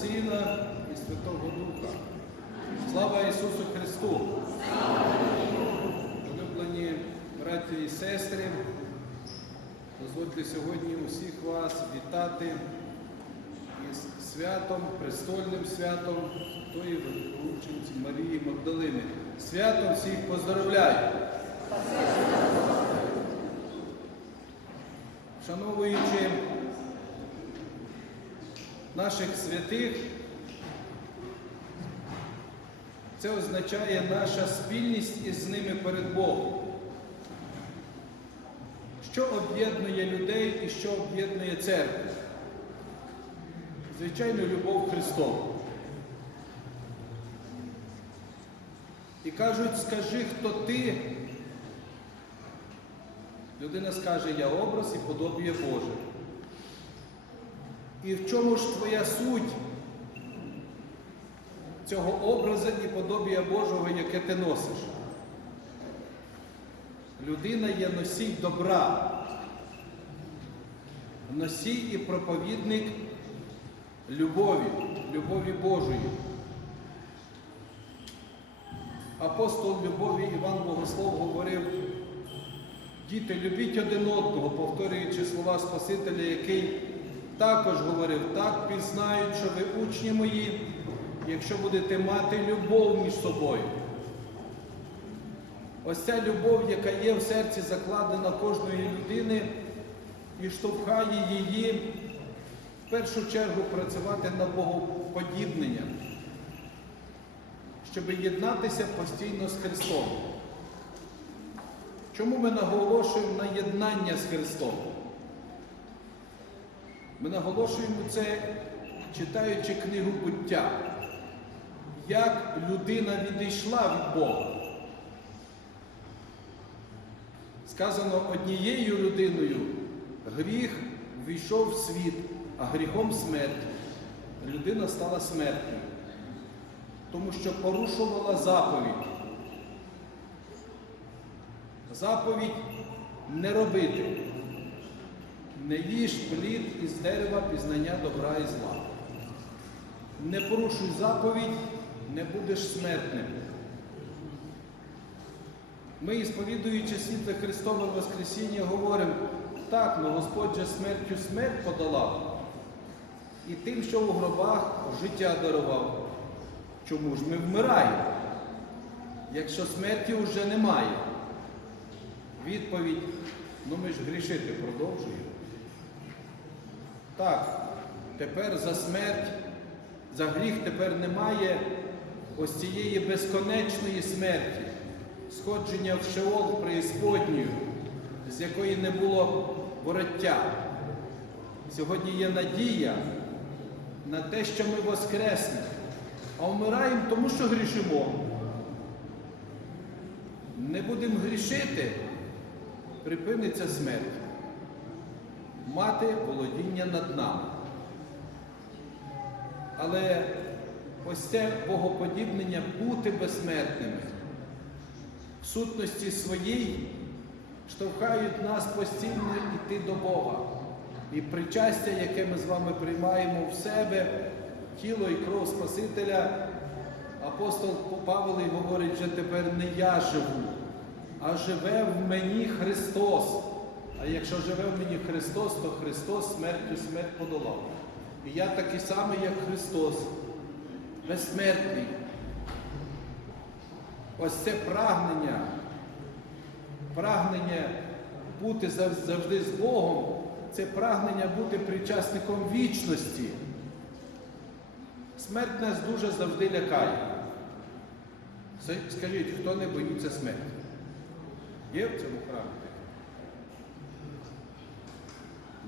Сина і Святого Духа. Слава Ісусу Христу! Улюблені браті і сестри, дозвольте сьогодні усіх вас вітати із святом, престольним святом тої великоучениці Марії Магдалини. Свято всіх поздравляю! Вшановуючи наших святих, це означає наша спільність із ними перед Богом. Що об'єднує людей і що об'єднує церкву? Звичайно, любов Христову. І кажуть, скажи, хто ти. Людина скаже, я образ і подобіє Боже. І в чому ж твоя суть цього образу і подобія Божого, яке ти носиш? Людина є носій добра, носій і проповідник любові, любові Божої. Апостол любові Іван Богослов говорив, діти, любіть один одного, повторюючи слова Спасителя, який також говорив, так пізнають, що ви учні мої, якщо будете мати любов між собою. Ось ця любов, яка є в серці закладена кожної людини і штовхає її в першу чергу працювати на богоподібнення, щоб єднатися постійно з Христом. Чому ми наголошуємо на єднання з Христом? Ми наголошуємо це, читаючи книгу буття, як людина відійшла від Бога. Сказано однією людиною гріх війшов в світ, а гріхом смерть. Людина стала смертною, тому що порушувала заповідь. Заповідь не робити. Не їж плід із дерева пізнання добра і зла. Не порушуй заповідь, не будеш смертним. Ми, сповідуючи світле Христове Воскресіння, говоримо, так, но Господь же смертю смерть подолав, і тим, що у гробах життя дарував. Чому ж ми вмираємо, якщо смерті вже немає? Відповідь, ну ми ж грішити продовжуємо. Так, тепер за смерть, за гріх тепер немає ось цієї безконечної смерті, сходження в Шеол в з якої не було вороття. Сьогодні є надія на те, що ми воскреснемо, а вмираємо тому, що грішимо. Не будемо грішити, припиниться смерть мати володіння над нами. Але ось це богоподібнення бути безсмертними в сутності своїй штовхають нас постійно йти до Бога. І причастя, яке ми з вами приймаємо в себе, тіло і кров Спасителя, апостол Павло говорить, що тепер не я живу, а живе в мені Христос. А якщо живе в мені Христос, то Христос смертю смерть подолав. І я такий самий, як Христос, безсмертний. Ось це прагнення, прагнення бути завжди з Богом, це прагнення бути причасником вічності. Смерть нас дуже завжди лякає. Скажіть, хто не боїться смерті? Є в цьому храмі?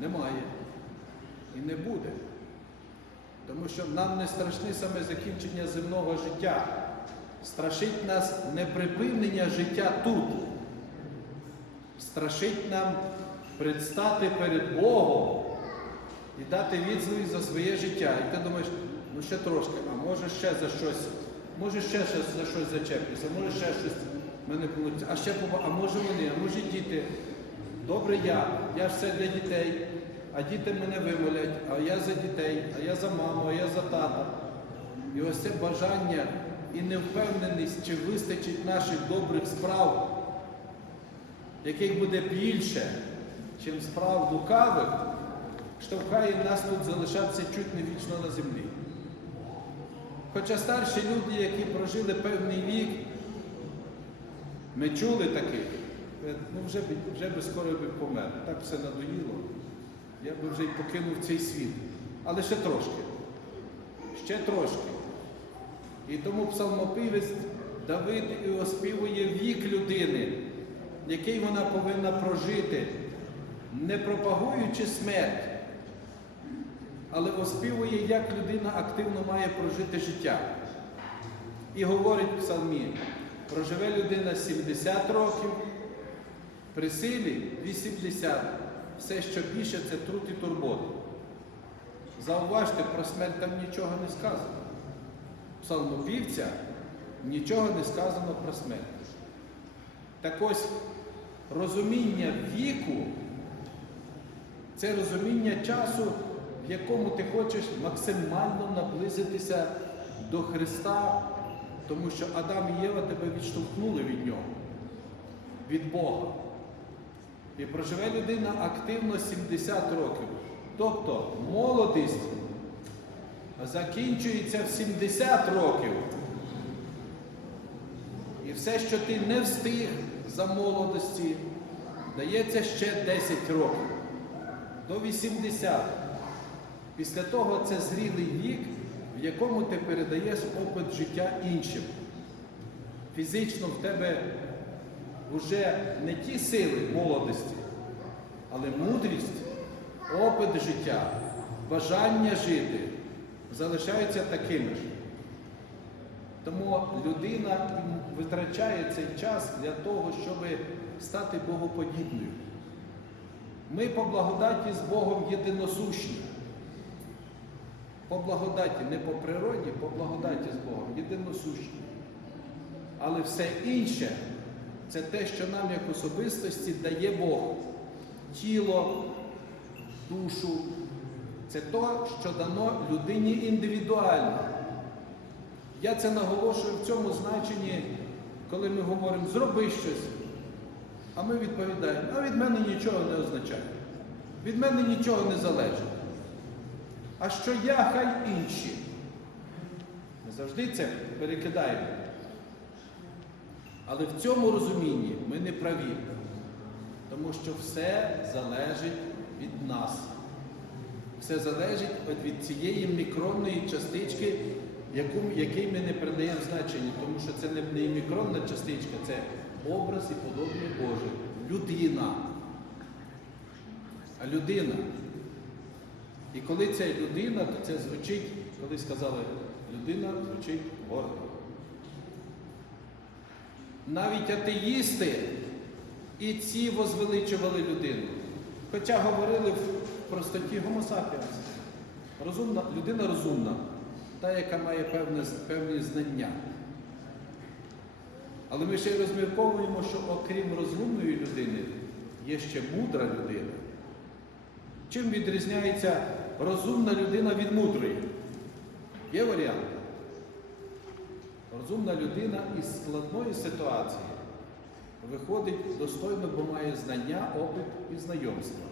Немає. І не буде. Тому що нам не страшне саме закінчення земного життя. Страшить нас не припинення життя тут. Страшить нам предстати перед Богом і дати відповідь за своє життя. І ти думаєш, ну ще трошки, а може ще за щось, може ще за щось зачеплюся, може ще щось в мене вийде. А ще а може вони, а може діти. Добре я, я ж все для дітей. а діти мене вимолять, а я за дітей, а я за маму, а я за тата. І ось це бажання і невпевненість, чи вистачить наших добрих справ, яких буде більше, чим справ лукавих, штовхає нас тут залишатися чуть не вічно на землі. Хоча старші люди, які прожили певний вік, ми чули таких, ну вже, б- вже би скоро би помер. Так все надоїло. Я би вже й покинув цей світ. Але ще трошки. Ще трошки. І тому псалмопівець Давид і оспівує вік людини, який вона повинна прожити, не пропагуючи смерть, але оспівує, як людина активно має прожити життя. І говорить в псалмі, проживе людина 70 років, при силі 80, все, що більше, це труд і турбота. Зауважте, про смерть там нічого не сказано. Псалмопівця нічого не сказано про смерть. Так ось розуміння віку це розуміння часу, в якому ти хочеш максимально наблизитися до Христа, тому що Адам і Єва тебе відштовхнули від нього, від Бога. І проживе людина активно 70 років. Тобто молодість закінчується в 70 років. І все, що ти не встиг за молодості, дається ще 10 років до 80. Після того це зрілий вік, в якому ти передаєш опит життя іншим. Фізично в тебе вже не ті сили молодості, але мудрість, опит життя, бажання жити залишаються такими ж. Тому людина витрачає цей час для того, щоб стати богоподібною. Ми по благодаті з Богом єдиносущні. По благодаті, не по природі, по благодаті з Богом, єдиносущні. Але все інше це те, що нам як особистості дає Бог. Тіло, душу. Це то, що дано людині індивідуально. Я це наголошую в цьому значенні, коли ми говоримо зроби щось, а ми відповідаємо, а від мене нічого не означає. Від мене нічого не залежить. А що я, хай інші. Ми завжди це перекидаємо. Але в цьому розумінні ми не праві, тому що все залежить від нас. Все залежить від цієї мікронної частички, яку, якій ми не придаємо значення, тому що це не, мікронна частичка, це образ і подобання Боже. Людина. А людина. І коли це людина, то це звучить, коли сказали людина, звучить гордо. Навіть атеїсти і ці возвеличували людину. Хоча говорили в простоті Homo. Розумна, людина розумна, та, яка має певне, певні знання. Але ми ще й розмірковуємо, що окрім розумної людини, є ще мудра людина. Чим відрізняється розумна людина від мудрої? Є варіант? Розумна людина із складної ситуації виходить достойно, бо має знання, опит і знайомство.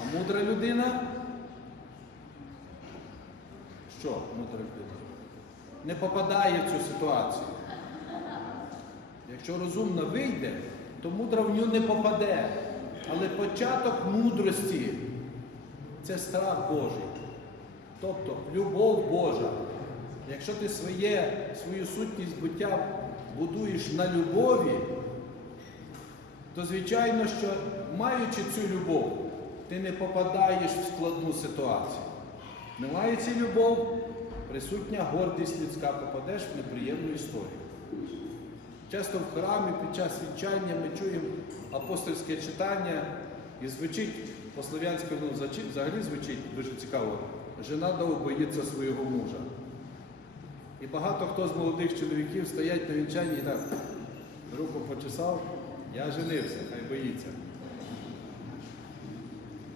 А мудра людина? Що мудра людина? Не попадає в цю ситуацію. Якщо розумна вийде, то мудра в нього не попаде. Але початок мудрості це страх Божий. Тобто любов Божа. Якщо ти своє, свою сутність буття будуєш на любові, то звичайно, що маючи цю любов, ти не попадаєш в складну ситуацію. Не маючи любов, присутня гордість людська, попадеш в неприємну історію. Часто в храмі під час вінчання ми чуємо апостольське читання і звучить по-слов'янському взагалі звучить дуже цікаво. Жена довго боїться свого мужа. І багато хто з молодих чоловіків стоять на вінчанні і так, руку почесав, я женився, хай боїться.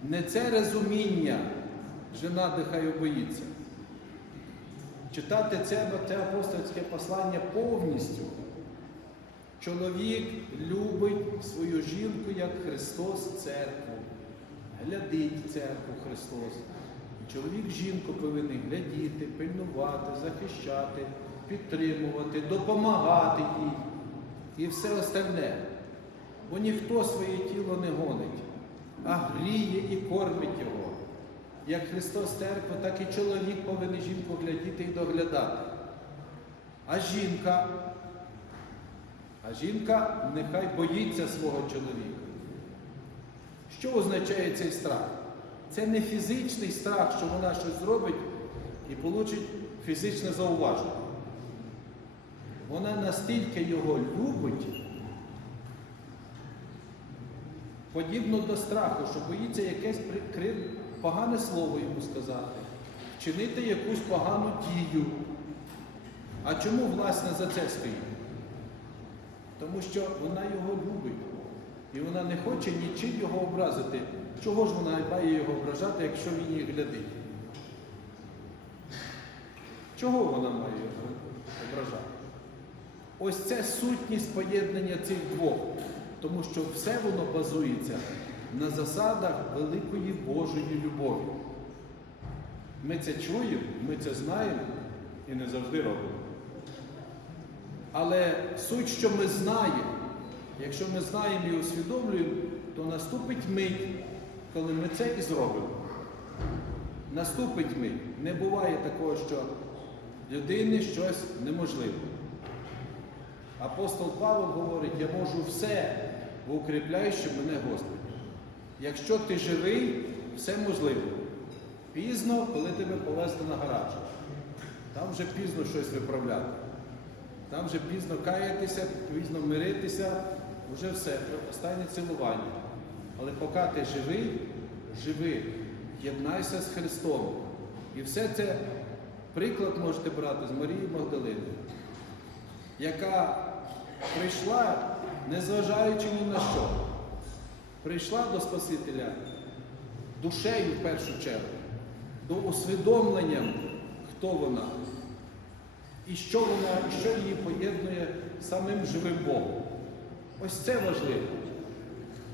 Не це розуміння, жена нехай боїться. Читати це, це апостольське послання повністю. Чоловік любить свою жінку як Христос церкву. Глядить церкву Христос. Чоловік жінку повинен глядіти, пильнувати, захищати, підтримувати, допомагати їй і все остальне. Бо ніхто своє тіло не гонить, а гріє і кормить його. Як Христос церкву, так і чоловік повинен жінку глядіти і доглядати. А жінка, а жінка нехай боїться свого чоловіка. Що означає цей страх? Це не фізичний страх, що вона щось зробить і получить фізичне зауваження. Вона настільки його любить, подібно до страху, що боїться якесь погане слово йому сказати, вчинити якусь погану дію. А чому, власне, за це стоїть? Тому що вона його любить. І вона не хоче нічим його образити. Чого ж вона має його ображати, якщо він її глядить? Чого вона має його ображати? Ось це сутність поєднання цих двох, тому що все воно базується на засадах великої Божої любові. Ми це чуємо, ми це знаємо і не завжди робимо. Але суть, що ми знаємо, якщо ми знаємо і усвідомлюємо, то наступить мить, коли ми це і зробимо. Наступить мить. Не буває такого, що людини щось неможливе. Апостол Павло говорить, я можу все, бо укріпляючи мене Господь. Якщо ти живий, все можливо. Пізно, коли тебе повезли на гараж. Там вже пізно щось виправляти. Там вже пізно каятися, пізно миритися, вже все, останнє цілування. Але поки ти живий, живи, єднайся з Христом. І все це приклад можете брати з Марії Магдалини, яка прийшла, незважаючи ні на що, прийшла до Спасителя душею в першу чергу, до усвідомлення, хто вона. І що вона, і що її поєднує самим живим Богом. Ось це важливо.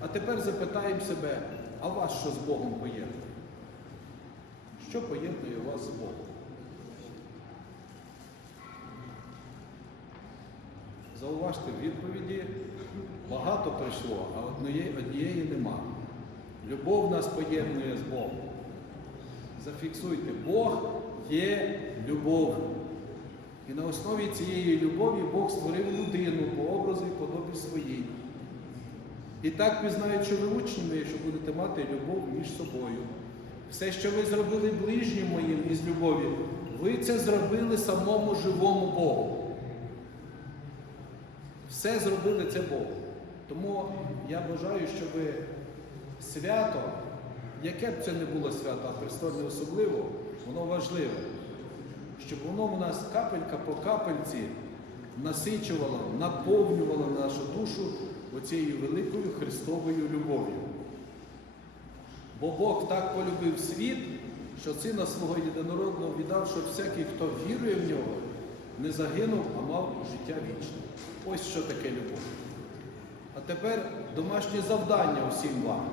А тепер запитаємо себе, а вас що з Богом поєднує? Що поєднує вас з Богом? Зауважте, відповіді багато прийшло, а однієї, однієї нема. Любов нас поєднує з Богом. Зафіксуйте, Бог є любов. І на основі цієї любові Бог створив людину по образу і подобі своїй. І так пізнають, що ви учнями, якщо будете мати любов між собою. Все, що ви зробили ближнім моїм із любові, ви це зробили самому живому Богу. Все зробили це Богу. Тому я бажаю, щоб свято, яке б це не було свято, а престольне особливо, воно важливе щоб воно в нас капелька по капельці насичувало, наповнювало нашу душу оцією великою Христовою любов'ю. Бо Бог так полюбив світ, що сина свого єдинородного віддав, щоб всякий, хто вірує в нього, не загинув, а мав життя вічне. Ось що таке любов. А тепер домашнє завдання усім вам.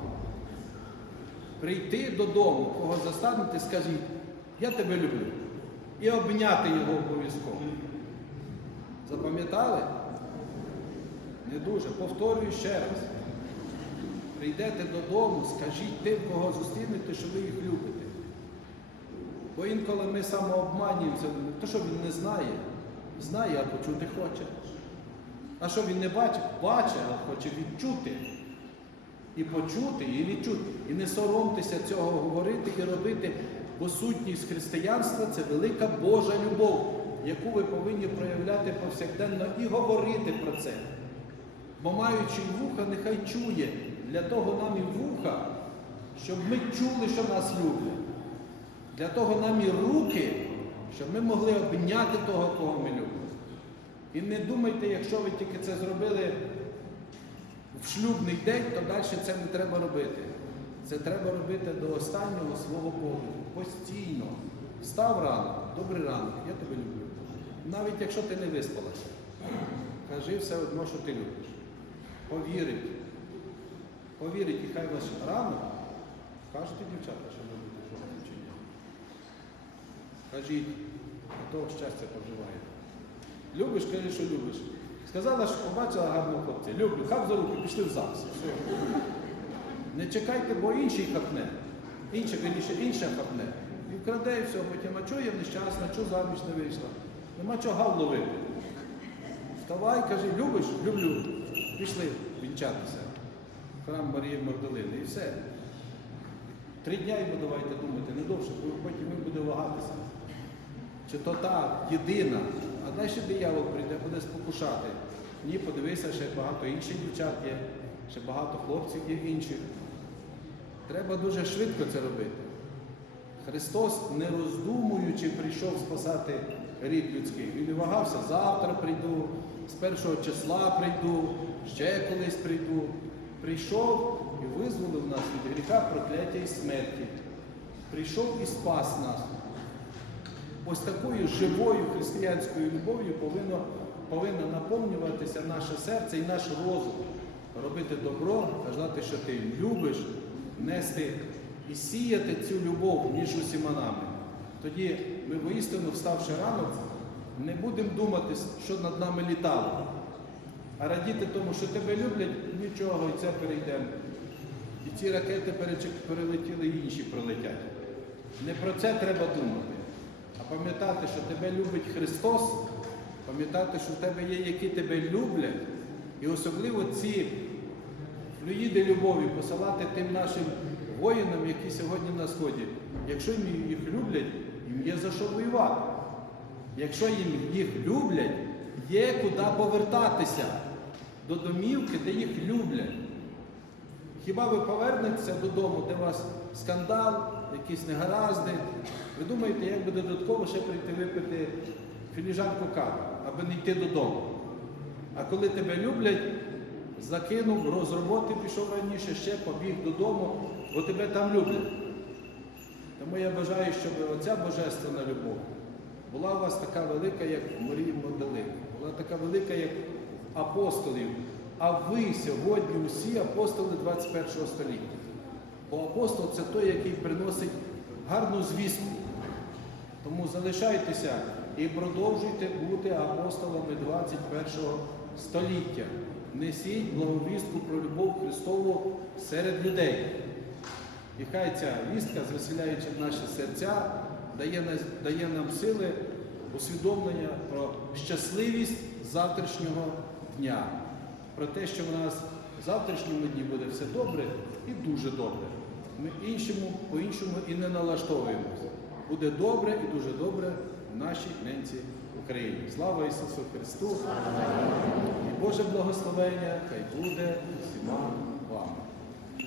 Прийти додому, кого застанете, скажіть, я тебе люблю і обняти його обов'язково. Запам'ятали? Не дуже. Повторюю ще раз. Прийдете додому, скажіть тим, кого зустрінете, що ви їх любите. Бо інколи ми самообманюємося, то що він не знає, знає, а почути хоче. А що він не бачить? Бачить, а хоче відчути. І почути, і відчути. І не соромтеся цього говорити і робити. Бо сутність християнства це велика Божа любов, яку ви повинні проявляти повсякденно і говорити про це. Бо маючи вуха, нехай чує. Для того нам і вуха, щоб ми чули, що нас люблять. Для того нам і руки, щоб ми могли обняти того, кого ми любимо. І не думайте, якщо ви тільки це зробили в шлюбний день, то далі це не треба робити. Це треба робити до останнього свого подиху. Постійно. Встав рано, добрий ранок, я тебе люблю. Навіть якщо ти не виспалася, кажи все одно, що ти любиш. Повірить. Повірить, і хай ваш ранок, кажете дівчата, що ви будете жовтим чи ні. Кажіть, а того щастя поживає. Любиш, кажи, що любиш. Сказала, що побачила гарного хлопця. Люблю, хап за руки, пішли в ЗАГС. Все. Не чекайте, бо інший хапне. Інше, вірніше, інша хапне. І вкраде, і все, потім, а чого я нещасна, чого заміж не вийшла? Нема чого гав ловити. Вставай, кажи, любиш? Люблю. Пішли вінчатися. Храм Марії Магдалини. І все. Три дня йому давайте думати, не довше, бо потім він буде вагатися. Чи то та єдина, а далі диявол прийде, буде спокушати. Ні, подивися, ще багато інших дівчат є, ще багато хлопців є інших. Треба дуже швидко це робити. Христос, не роздумуючи, прийшов спасати рід людський. Він не вагався, завтра прийду, з першого числа прийду, ще колись прийду. Прийшов і визволив нас від гріха, прокляття і смерті. Прийшов і спас нас. Ось такою живою християнською любов'ю повинно, повинно наповнюватися наше серце і наш розум. Робити добро, казати, що ти любиш, нести і сіяти цю любов між усіма нами. Тоді ми воістину, вставши рано, не будемо думати, що над нами літало, а радіти тому, що тебе люблять, нічого, і це перейдемо. І ці ракети перелетіли, і інші пролетять. Не про це треба думати, а пам'ятати, що тебе любить Христос, пам'ятати, що в тебе є, які тебе люблять, і особливо ці флюїди любові посилати тим нашим воїнам, які сьогодні на сході. Якщо їх люблять, їм є за що воювати. Якщо їм їх люблять, є куди повертатися до домівки, де їх люблять. Хіба ви повернетеся додому, де у вас скандал, якісь негаразди? Ви думаєте, як би додатково ще прийти випити філіжанку кави, аби не йти додому? А коли тебе люблять, закинув, з роботи пішов раніше, ще побіг додому, бо тебе там люблять. Тому я бажаю, щоб оця божественна любов була у вас така велика, як Марії Магдалини, була така велика, як апостолів. А ви сьогодні усі апостоли 21 століття. Бо апостол це той, який приносить гарну звістку. Тому залишайтеся і продовжуйте бути апостолами 21 століття. Несіть благовістку про любов Христову серед людей. І хай ця вістка, звеселяючи наші серця, дає, дає нам сили, усвідомлення про щасливість завтрашнього дня, про те, що в нас в завтрашньому дні буде все добре і дуже добре. Ми іншому, по-іншому і не налаштовуємося. Буде добре і дуже добре в нашій ненці Україні. Слава Ісусу Христу! І Боже благословення хай буде всіма.